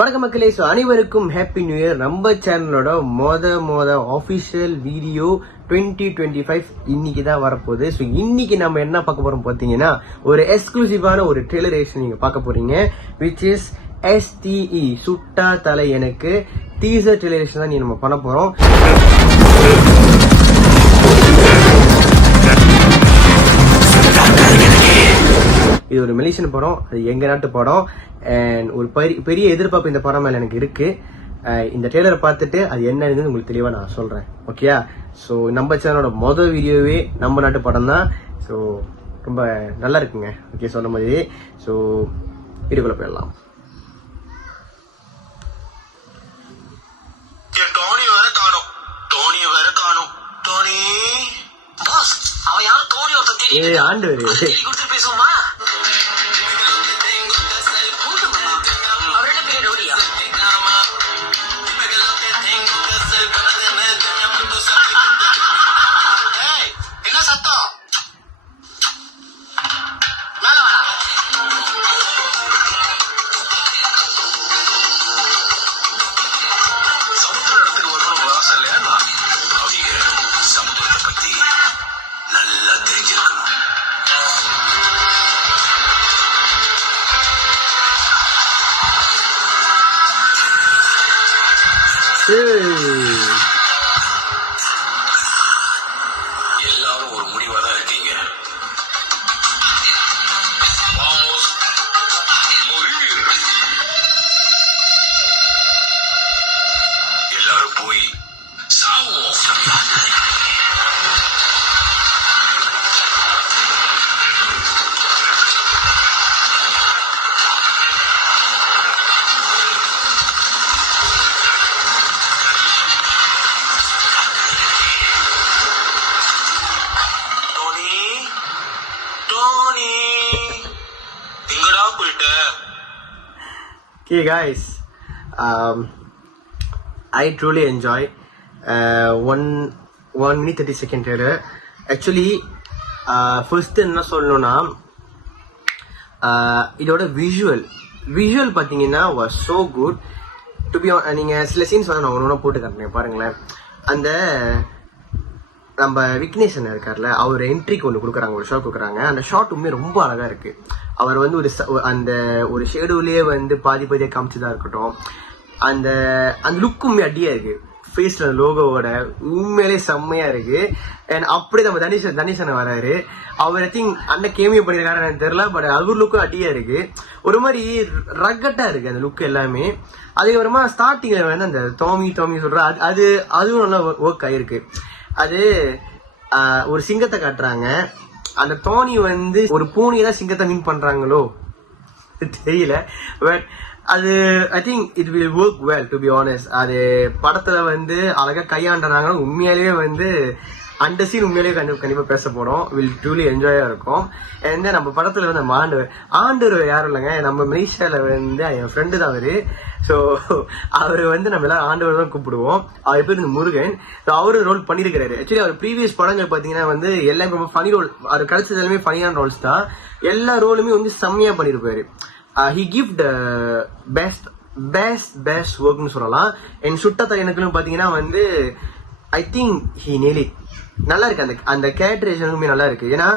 வணக்கம் மக்களே. ஸோ அனைவருக்கும் ஹாப்பி நியூ இயர். நம்ம சேனலோட மொத ஆஃபிஷியல் வீடியோ 2025 இன்னைக்கு தான் வரப்போகுது. ஸோ இன்னைக்கு நம்ம என்ன பார்க்க போறோம் பார்த்தீங்கன்னா, ஒரு எக்ஸ்க்ளூசிவான ஒரு ட்ரெய்லரேஷன் நீங்க பார்க்க போறீங்க, விச் இஸ் STE சுட்டா தலை எனக்கு டீசர் ட்ரெய்லரேஷன் தான் நம்ம பண்ண போறோம். இது ஒரு மலேசியன் படம், அது எங்க நாட்டு படம். அண்ட் ஒரு பெரிய எதிர்பார்ப்பு இந்த படம் மேல எனக்கு இருக்கு. இந்த ட்ரெய்லரை பார்த்துட்டு அது என்னன்னு உங்களுக்கு தெளிவா நான் சொல்றேன், ஓகேயா? ஸோ நம்ம சேனலோட மொதல் வீடியோவே நம்ம நாட்டு படம் தான். ஸோ ரொம்ப நல்லா இருக்குங்க, ஓகே சொன்ன மாதிரி. ஸோ வீடியோக்குள்ள போயிடலாம். ஆண்டு பேசுவோமா? என்ன சத்தம்? சமுத்திர இடத்துக்கு வரணும் ஆசை இல்லையா? அவங்க சமுத்திரத்தை பத்தி நல்லா தெரிஞ்சிருக்கணும். எல்லாரும் ஒரு முடிவா தான் இருக்கீங்க. எல்லாரும் போய் சாவோம். Okay guys, I truly enjoy 1 minute 30 second trailer. Actually, first என்ன சொல்லணும்னா, இதோட விஷுவல் பார்த்தீங்கன்னா was so good to be on. நீங்க சில சீன்ஸ் வந்து நான் ஒன்று போட்டு காட்டுறேன் பாருங்களேன். அந்த நம்ம விக்னேஷன் இருக்கார்ல, அவர் என்ட்ரிக்கு ஒன்று கொடுக்குறாங்க, ஒரு ஷாட் கொடுக்குறாங்க. அந்த ஷாட் உண்மையை ரொம்ப அழகா இருக்கு. அவர் வந்து ஒரு ஷேடோலயே வந்து பாதியா காமிச்சதா இருக்கட்டும், அந்த லுக்குமே அடியா இருக்கு. ஃபேஸ்ல லோகோவோட உண்மையிலே செம்மையா இருக்கு. அண்ட் அப்படி நம்ம தனிஷன் வராரு. அவர் ஐ திங்க் அந்த கேமியோ பண்ணிருக்காரு எனக்கு தெரியல, பட் அவர் லுக்கும் அடியா இருக்கு. ஒரு மாதிரி ரக்கட்டா இருக்கு அந்த லுக் எல்லாமே. அதுக்கப்புறமா ஸ்டார்டிங்ல வந்து அந்த டோமி சொல்ற அதுவும் நல்லா ஒர்க் ஆயிருக்கு. அது ஒரு சிங்கத்தை காட்டுறாங்க. அந்த டோனி வந்து ஒரு பூனையை தான் சிங்கத்தை மீன் பண்றாங்களோ தெரியல, பட் அது I think it will work well to be honest. அது படத்துல வந்து அழகா கையாண்டாங்க. உண்மையாலேயே வந்து அந்த சீன் உண்மையிலேயே கண்டிப்பா பேச போறோம். வில் ட்ரூலி என்ஜாயா இருக்கும். அண்ட் நம்ம படத்துல வந்து நம்ம ஆண்டவர் யாரும் இல்லைங்க, நம்ம மலேசியால வந்து என் ஃப்ரெண்டு தான் அவரு. ஸோ அவரு வந்து நம்ம எல்லாரும் ஆண்டவர் தான் கூப்பிடுவோம். அவர் பேர் இந்த முருகன். அவரு ரோல் பண்ணிருக்காரு. ஆக்சுவலி அவர் ப்ரீவியஸ் படங்கள் பாத்தீங்கன்னா வந்து எல்லாமே ரொம்ப ஃபனி ரோல். அவர் கிடைச்சது எல்லாமே ஃபனியான ரோல்ஸ் தான். எல்லா ரோலுமே வந்து செம்மையா பண்ணிருப்பாரு. he give the best workனு சொல்லலாம். என் சுட்டத்தை எனக்குன்னு பாத்தீங்கன்னா வந்து I think he nailed it. நல்லா இருக்கு. அந்த கேரக்டரைசேஷனுமே நல்லா இருக்கு. ஏன்னா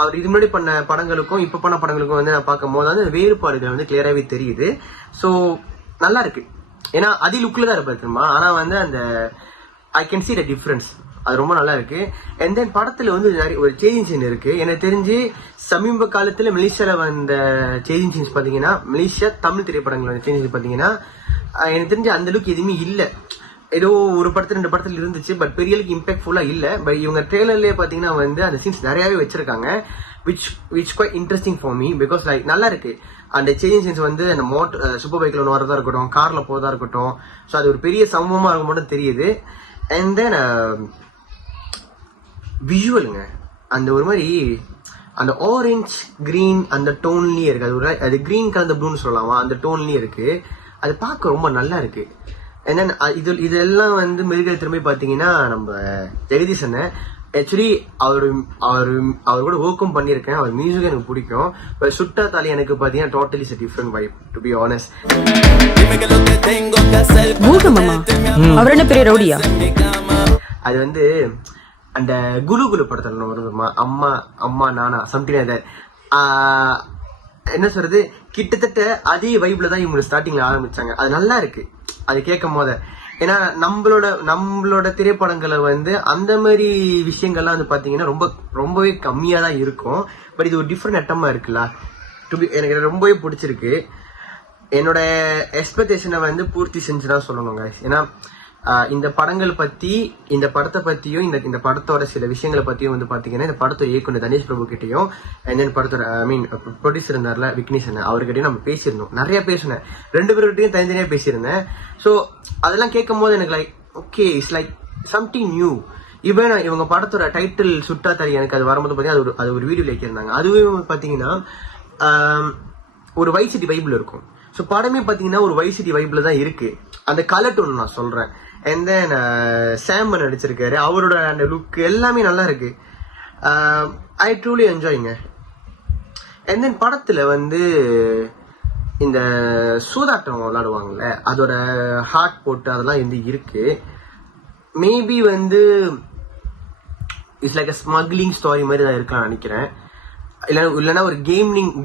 அவர் இது முன்னாடி பண்ண படங்களுக்கும் இப்ப பண்ண படங்களுக்கும் வந்து நான் பார்க்கும் போது வந்து வேறுபாடுகள் வந்து கிளியராகவே தெரியுது. ஸோ நல்லா இருக்கு. ஏன்னா அதே லுக்ல தான் இருப்பாரு தெரியுமா, ஆனா வந்து அந்த I can see the difference. அது ரொம்ப நல்லா இருக்கு. அண்ட் தென் படத்துல வந்து நிறைய ஒரு சேஞ்சிங் சீன் இருக்கு. எனக்கு தெரிஞ்சு சமீப காலத்துல மலேசியால வந்த சேஞ்சிங் சீன்ஸ் பாத்தீங்கன்னா, மலேசியா தமிழ் திரைப்படங்கள் வந்த சேஞ்சிங் பாத்தீங்கன்னா எனக்கு தெரிஞ்சு அந்த லுக் எதுவுமே இல்லை. ஏதோ ஒரு படத்துல 2 படத்துல இருந்துச்சு, பட் பெரிய அளவுக்கு இம்பாக்ட்ஃபுல்லா இல்ல. பட் இவங்க ட்ரெய்லர்லயே பாத்தீங்கன்னா வந்து அந்த சீன்ஸ் நிறையவே வச்சிருக்காங்க, which quite interesting for me. Because like நல்லா இருக்கு. அந்த சேஞ்சிங் சீன்ஸ் வந்து அந்த சூப்பர் பைக்ல ஒன்று வரதா இருக்கட்டும், கார்ல போறதா இருக்கட்டும், ஸோ அது ஒரு பெரிய சம்பவமா இருக்கும் மட்டும் தெரியுது. அண்ட் தென் விஷுவலுங்க, அந்த ஒரு மாதிரி அந்த ஆரஞ்ச் கிரீன் அந்த டோன்லயே இருக்கு. அது கிரீன் கலந்த ப்ளூன்னு சொல்லலாமா, அந்த டோன்லயே இருக்கு. அது பார்க்க ரொம்ப நல்லா இருக்கு. இதெல்லாம் வந்து மெருகை திரும்பி பாத்தீங்கன்னா நம்ம ஜெகதீஷ் அண்ணன் ஆக்சுவலி அவர் கூட ஒர்க்கும் பண்ணியிருக்கேன். அவர் மியூசிக் எனக்கு பிடிக்கும். சுட்டா தாலி எனக்கு பாத்தீங்கன்னா totally different vibe to be honest. அவர் என்ன பெரிய ரவுடியா? அது வந்து அந்த குலு படத்துல வருதுமா, அம்மா அம்மா நானா சம்திங் தட். என்ன சொல்றது, கிட்டத்தட்ட அதே வைப்ல தான் இவங்க ஸ்டார்டிங்ல ஆரம்பிச்சாங்க. அது நல்லா இருக்கு அது கேட்கும் போது. ஏன்னா நம்மளோட திரைப்படங்களை வந்து அந்த மாதிரி விஷயங்கள்லாம் வந்து பாத்தீங்கன்னா ரொம்பவே கம்மியா தான் இருக்கும். பட் இது ஒரு டிஃப்ரெண்ட் அட்டமா இருக்குல்ல. எனக்கு ரொம்பவே பிடிச்சிருக்கு. என்னோட எக்ஸ்பெக்டேஷனை வந்து பூர்த்தி செஞ்சுதான் சொல்லணுங்க. ஏன்னா இந்த படங்கள் பத்தி, இந்த படத்தை பத்தியும், இந்த படத்தோட சில விஷயங்களை பத்தியும் வந்து பாத்தீங்கன்னா இந்த படத்தோட இயக்குனர் தனேஷ் பிரபு கிட்டையும், படத்தோட ப்ரொடியூசர் இருந்தார்ல விக்னேஷன், அவர்கிட்டயும் நம்ம பேசியிருந்தோம். நிறைய பேசினேன், 2 பேர்கிட்டையும் தனித்தனியா பேசியிருந்தேன். ஸோ அதெல்லாம் கேட்கும் போது எனக்கு like okay, it's like something new. இவன் இவங்க படத்தோட டைட்டில் சுட்டா தறி, எனக்கு அது வரும்போது பாத்தீங்கன்னா அது ஒரு வீடியோ வைக்கிருந்தாங்க. அதுவே பாத்தீங்கன்னா ஒரு வைசிட்டி வைபிள் இருக்கும். ஸோ படமே பாத்தீங்கன்னா ஒரு வைசிட்டி வைபிள் தான் இருக்கு. அந்த கலர் டோன் நான் சொல்றேன். அண்ட் தென் சாம் நடிச்சிருக்காரு, அவரோட அந்த லுக் எல்லாமே நல்லா இருக்கு. ஐ ட்ரூலி என்ஜாய்ங்க. அண்ட் தென் படத்துல வந்து இந்த சூதாட்டம் விளையாடுவாங்கல்ல, அதோட ஹார்ட் போட்டு அதெல்லாம் வந்து இருக்கு. மேபி வந்து it's like a smuggling story மாதிரி தான் இருக்கான்னு நினைக்கிறேன். இல்லைன்னா ஒரு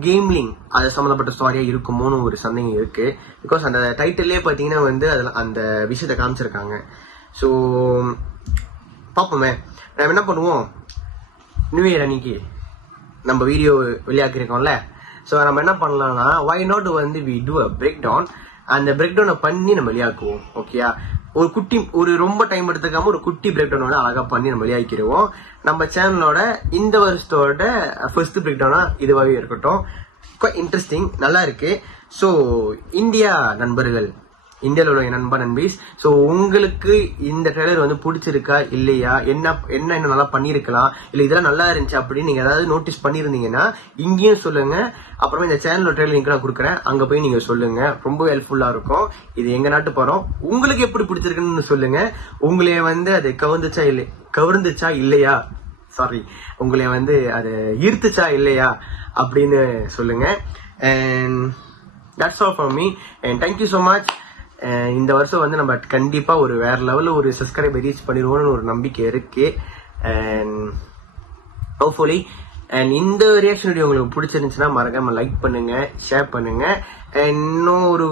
கேம்லிங் அது சம்மந்தப்பட்ட ஸ்டோரியா இருக்குமோன்னு ஒரு சந்தேகம் இருக்கு. பிகாஸ் அந்த டைட்டிலே பாத்தீங்கன்னா வந்து அதுல அந்த விஷயத்த காமிச்சிருக்காங்க. ஸோ பார்ப்போமே. நம்ம என்ன பண்ணுவோம், நியூ இயர் அன்னைக்கு நம்ம வீடியோ வெளியாக்கிருக்கோம்ல. ஸோ நம்ம என்ன பண்ணலாம்னா, வை நாட் வந்து we do a breakdown. அந்த பிரேக் டவுனை பண்ணி நம்ம வெளியாக்குவோம். ஓகேயா, ஒரு ரொம்ப டைம் எடுத்துக்காம ஒரு குட்டி பிரேக் டவுனோட அழகா பண்ணி நம்ம வெளியாக்கிடுவோம். நம்ம சேனலோட இந்த வருஷத்தோட ஃபர்ஸ்ட் பிரேக் டவுனா இதுவாகவே இருக்கட்டும். இன்ட்ரெஸ்டிங், நல்லா இருக்கு. ஸோ இந்தியா நண்பர்கள், இந்தியாவில் உள்ள நண்பா நண்பீஸ், ஸோ உங்களுக்கு இந்த ட்ரெய்லர் வந்து பிடிச்சிருக்கா இல்லையா, என்ன நல்லா பண்ணிருக்கலாம், இல்லை இதெல்லாம் நல்லா இருந்துச்சு அப்படின்னு நீங்க ஏதாவது நோட்டீஸ் பண்ணிருந்தீங்கன்னா இங்கேயும் சொல்லுங்க. அப்புறமா இந்த சேனலோட ட்ரெய்லர் லிங்க் நான் கொடுக்குறேன், அங்க போய் நீங்க சொல்லுங்க. ரொம்ப ஹெல்ப்ஃபுல்லா இருக்கும். இது எங்க நாட்டு படம், உங்களுக்கு எப்படி பிடிச்சிருக்குன்னு சொல்லுங்க. உங்களைய வந்து அது கவர்ந்துச்சா இல்லையா, சாரி, உங்களைய வந்து அது ஈர்த்துச்சா இல்லையா அப்படின்னு சொல்லுங்க. And that's all from me. And thank you so much. இந்த வருஷம் வந்து நம்ம கண்டிப்பா ஒரு வேற லெவல்ல ஒரு சப்ஸ்கிரைபர் ரீச் பண்ணிடுவோம்னு ஒரு நம்பிக்கை இருக்கு. அண்ட் ஹோப்ஃபுல்லி அண்ட் இந்த ரியாக்ஷன் வீடியோ உங்களுக்கு பிடிச்சிருந்துச்சுன்னா மறக்காம லைக் பண்ணுங்க, ஷேர் பண்ணுங்க. இன்னும் ஒரு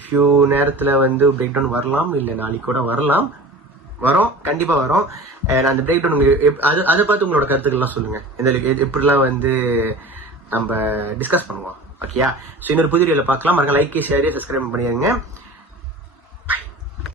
ஃபியூ நேரத்துல வந்து பிரேக் டவுன் வரலாம், இல்ல நாளைக்கு கூட வரும், கண்டிப்பா வரும். அந்த பிரேக் டவுன் அதை பார்த்து உங்களோட கருத்துக்கள்லாம் சொல்லுங்க. எப்படிலாம் வந்து நம்ம டிஸ்கஸ் பண்ணுவோம். ஓகேயா, ஸோ இன்னொரு புதிய வீடியோல பார்க்கலாம். மறக்காம லைக், ஷேர், சப்ஸ்கிரைப் பண்ணிடுங்க.